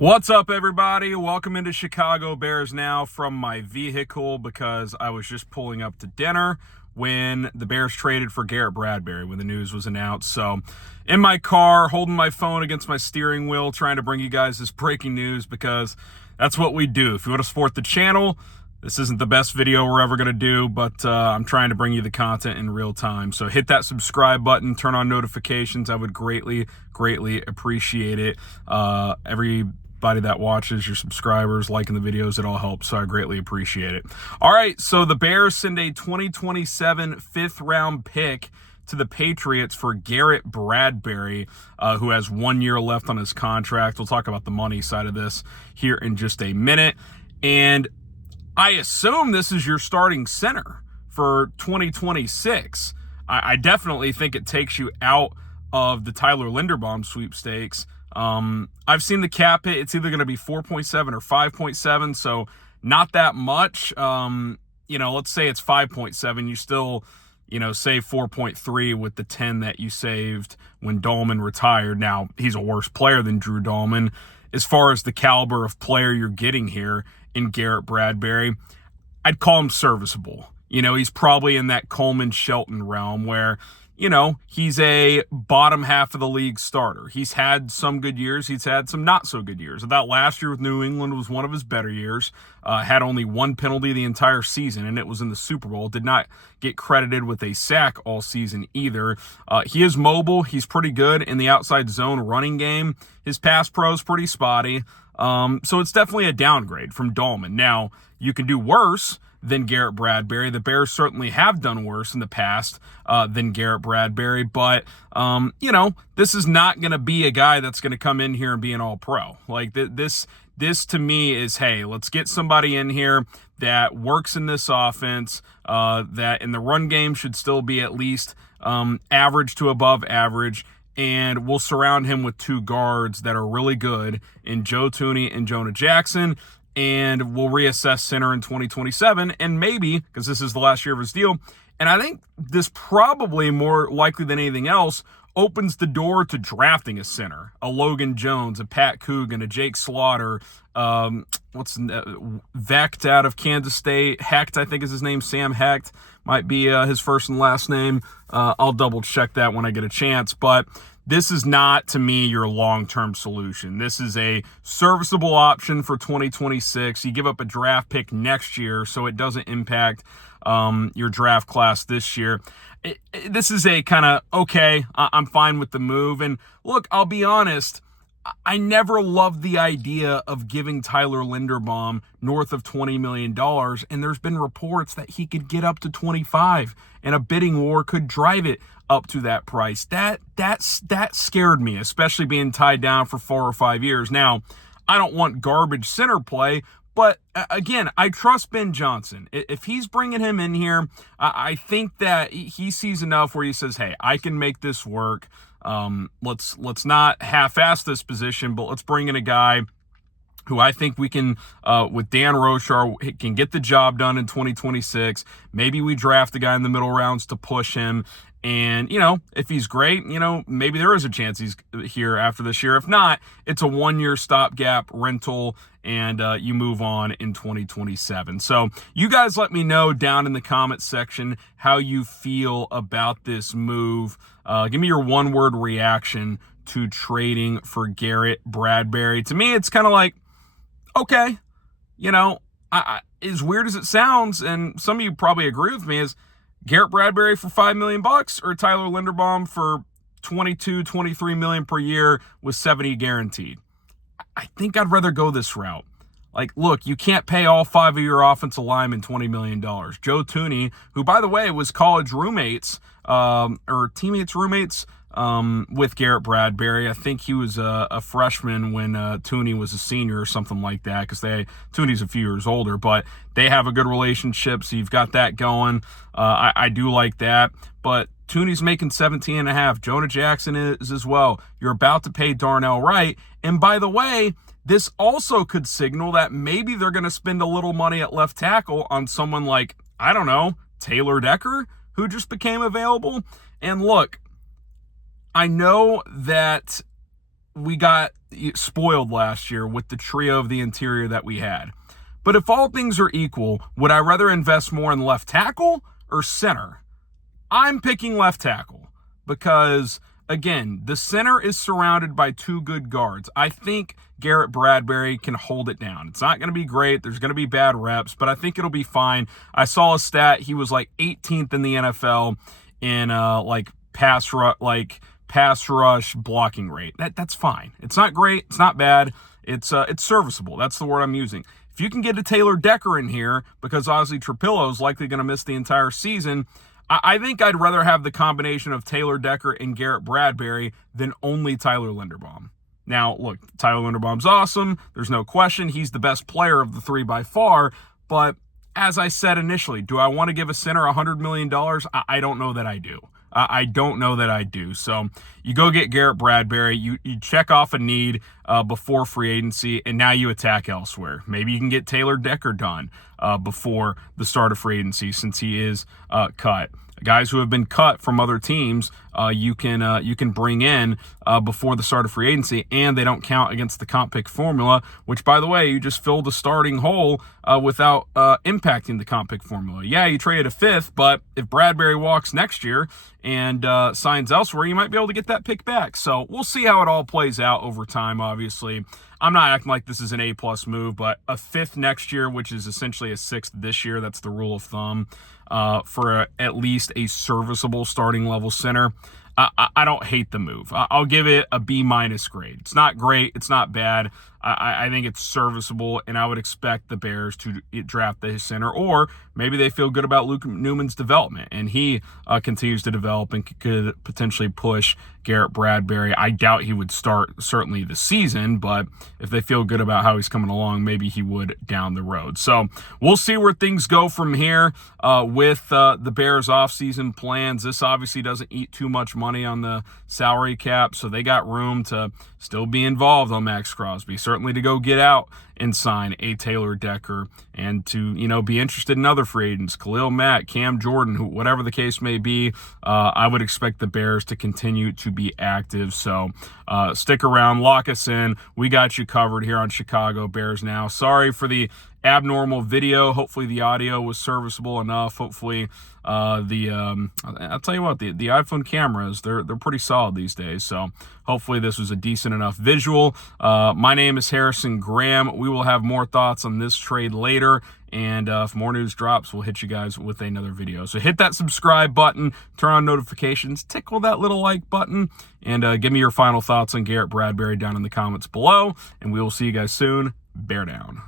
What's up, everybody? Welcome into Chicago Bears Now from my vehicle because I was just pulling up to dinner when the Bears traded for Garrett Bradbury when the news was announced. So in my car, holding my phone against my steering wheel, trying to bring you guys this breaking news because that's what we do. If you want to support the channel, this isn't the best video we're ever going to do, but I'm trying to bring you the content in real time. So hit that subscribe button, turn on notifications. I would greatly appreciate it. Everybody that watches, your subscribers, liking the videos, it all helps, so I greatly appreciate it. All right, so the Bears send a 2027 fifth-round pick to the Patriots for Garrett Bradbury, who has 1 year left on his contract. We'll talk about the money side of this here in just a minute. And I assume this is your starting center for 2026. I definitely think it takes you out of the Tyler Linderbaum sweepstakes. I've seen the cap hit. It's either going to be 4.7 or 5.7, so not that much. Let's say it's 5.7. You still, save 4.3 with the 10 that you saved when Dalman retired. Now, he's a worse player than Drew Dalman as far as the caliber of player you're getting here in Garrett Bradbury. I'd call him serviceable. He's probably in that Coleman Shelton realm where, he's a bottom half of the league starter. He's had some good years. He's had some not so good years. That last year with New England was one of his better years. Had only one penalty the entire season, and it was in the Super Bowl. Did not get credited with a sack all season either. He is mobile. He's pretty good in the outside zone running game. His pass pro is pretty spotty. So it's definitely a downgrade from Dalman. Now, you can do worse than Garrett Bradbury. The Bears certainly have done worse in the past than Garrett Bradbury, but, this is not going to be a guy that's going to come in here and be an all-pro. Like, this to me is, hey, let's get somebody in here that works in this offense, that in the run game should still be at least average to above average, and we'll surround him with two guards that are really good in Joe Thuney and Jonah Jackson. And we'll reassess center in 2027, and maybe, because this is the last year of his deal, and I think this probably more likely than anything else opens the door to drafting a center, a Logan Jones, a Pat Coogan, a Jake Slaughter, Vecht out of Kansas State, Hecht, I think is his name, Sam Hecht, might be his first and last name. I'll double check that when I get a chance, but this is not, to me, your long-term solution. This is a serviceable option for 2026. You give up a draft pick next year, so it doesn't impact your draft class this year. This is a kind of, okay, I'm fine with the move. And look, I'll be honest, I never loved the idea of giving Tyler Linderbaum north of $20 million, and there's been reports that he could get up to 25, and a bidding war could drive it up to that price. That scared me, especially being tied down for 4 or 5 years. Now, I don't want garbage center play, but again, I trust Ben Johnson. If he's bringing him in here, I think that he sees enough where he says, hey, I can make this work. Let's not half-ass this position, but let's bring in a guy who I think we can, with Dan Rochar, can get the job done in 2026. Maybe we draft a guy in the middle rounds to push him. And, if he's great, maybe there is a chance he's here after this year. If not, it's a 1 year stopgap rental, and you move on in 2027. So you guys let me know down in the comments section how you feel about this move. Give me your one-word reaction to trading for Garrett Bradbury. To me, it's kind of like, okay, as weird as it sounds, and some of you probably agree with me, is Garrett Bradbury for $5 million or Tyler Linderbaum for $22-23 million per year with 70 guaranteed. I think I'd rather go this route. Like, look, you can't pay all 5 of your offensive linemen $20 million. Joe Thuney, who, by the way, was college roommates or teammates, roommates with Garrett Bradbury. I think he was a freshman when Thuney was a senior or something like that, because Thuney's a few years older, but they have a good relationship, so you've got that going. I do like that, but Thuney's making 17.5. Jonah Jackson is as well. You're about to pay Darnell Wright, and by the way, this also could signal that maybe they're going to spend a little money at left tackle on someone like, I don't know, Taylor Decker, who just became available. And look, I know that we got spoiled last year with the trio of the interior that we had. But if all things are equal, would I rather invest more in left tackle or center? I'm picking left tackle because, again, the center is surrounded by two good guards. I think Garrett Bradbury can hold it down. It's not going to be great. There's going to be bad reps, but I think it'll be fine. I saw a stat. He was like 18th in the NFL in pass rush blocking rate. That's fine. It's not great. It's not bad. It's serviceable. That's the word I'm using. If you can get a Taylor Decker in here, because obviously Trapillo is likely going to miss the entire season, I think I'd rather have the combination of Taylor Decker and Garrett Bradbury than only Tyler Linderbaum. Now, look, Tyler Linderbaum's awesome. There's no question. He's the best player of the three by far. But as I said initially, do I want to give a center $100 million? I don't know that I do. I don't know that I do. So you go get Garrett Bradbury, you check off a need before free agency, and now you attack elsewhere. Maybe you can get Taylor Decker done before the start of free agency since he is cut. Guys who have been cut from other teams, you can bring in before the start of free agency, and they don't count against the comp pick formula, which, by the way, you just filled a starting hole without impacting the comp pick formula. Yeah, you traded a fifth, but if Bradbury walks next year and signs elsewhere, you might be able to get that pick back. So we'll see how it all plays out over time, obviously. I'm not acting like this is an A-plus move, but a fifth next year, which is essentially a sixth this year, that's the rule of thumb, for at least a serviceable starting level center. I don't hate the move. I'll give it a B- grade. It's not great. It's not bad. I think it's serviceable, and I would expect the Bears to draft the center, or maybe they feel good about Luke Newman's development, and he continues to develop and could potentially push Garrett Bradbury. I doubt he would start certainly the season, but if they feel good about how he's coming along, maybe he would down the road. So we'll see where things go from here with the Bears offseason plans. This obviously doesn't eat too much money on the salary cap, so they got room to still be involved on Max Crosby, certainly to go get out and sign a Taylor Decker and to, be interested in other free agents, Khalil Mack, Cam Jordan, whatever the case may be. I would expect the Bears to continue to be active. So stick around, lock us in. We got you covered here on Chicago Bears Now. Sorry for the abnormal video. Hopefully the audio was serviceable enough. Hopefully I'll tell you what, the iPhone cameras, they're pretty solid these days. So hopefully this was a decent enough visual. My name is Harrison Graham. We will have more thoughts on this trade later. And if more news drops, we'll hit you guys with another video. So hit that subscribe button, turn on notifications, tickle that little like button, and give me your final thoughts on Garrett Bradbury down in the comments below. And we will see you guys soon. Bear down.